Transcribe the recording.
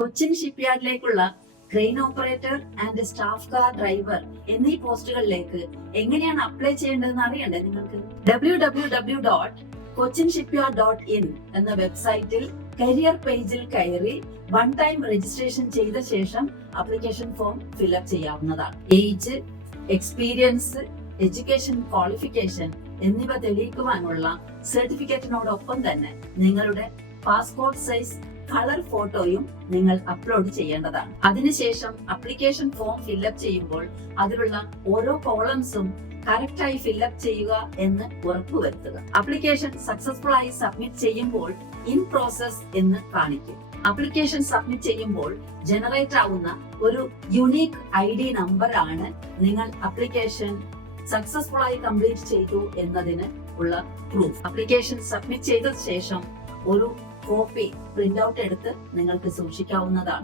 കൊച്ചിൻ ഷിപ്പ്യാർഡിലേക്കുള്ള crane operator and staff car driver എന്നീ പോസ്റ്റുകളിലേക്ക് എങ്ങനെയാണ് അപ്ലൈ ചെയ്യേണ്ടതെന്ന് അറിയണ്ടേ നിങ്ങൾക്ക്? www.cochinshipyard.in എന്ന വെബ്സൈറ്റിൽ കരിയർ പേജിൽ കയറി വൺ ടൈം രജിസ്ട്രേഷൻ ചെയ്ത ശേഷം ആപ്ലിക്കേഷൻ ഫോം ഫിൽഅപ്പ് ചെയ്യാവുന്നതാണ്. ഏജ്, എക്സ്പീരിയൻസ്, എഡ്യൂക്കേഷൻ ക്വാളിഫിക്കേഷൻ എന്നിവ തെളിയിക്കുവാനുള്ള സർട്ടിഫിക്കറ്റിനോടൊപ്പം തന്നെ നിങ്ങളുടെ പാസ്പോർട്ട് സൈസ് കളർ ഫോട്ടോയും നിങ്ങൾ അപ്ലോഡ് ചെയ്യേണ്ടതാണ്. അതിനുശേഷം ആപ്ലിക്കേഷൻ ഫോം ഫിൽഅപ്പ് ചെയ്യുമ്പോൾ അതിലുള്ള ഓരോ കോളംസും കറക്റ്റ് ആയി ഫിൽഅപ്പ് ചെയ്യുക എന്ന് ഉറപ്പുവരുത്തുക. ആപ്ലിക്കേഷൻ സക്സസ്ഫുൾ ആയി സബ്മിറ്റ് ചെയ്യുമ്പോൾ ഇൻ പ്രോസസ് എന്ന് കാണിക്കും. ആപ്ലിക്കേഷൻ സബ്മിറ്റ് ചെയ്യുമ്പോൾ ജനറേറ്റ് ആവുന്ന ഒരു യുണീക് ID നമ്പർ ആണ് നിങ്ങൾ ആപ്ലിക്കേഷൻ സക്സസ്ഫുൾ ആയി കംപ്ലീറ്റ് ചെയ്തു എന്നതിന് ഉള്ള പ്രൂഫ്. ആപ്ലിക്കേഷൻ സബ്മിറ്റ് ചെയ്ത ശേഷം ഒരു കോപ്പി പ്രിന്റ് ഔട്ട് എടുത്ത് നിങ്ങൾക്ക് സൂക്ഷിക്കാവുന്നതാണ്.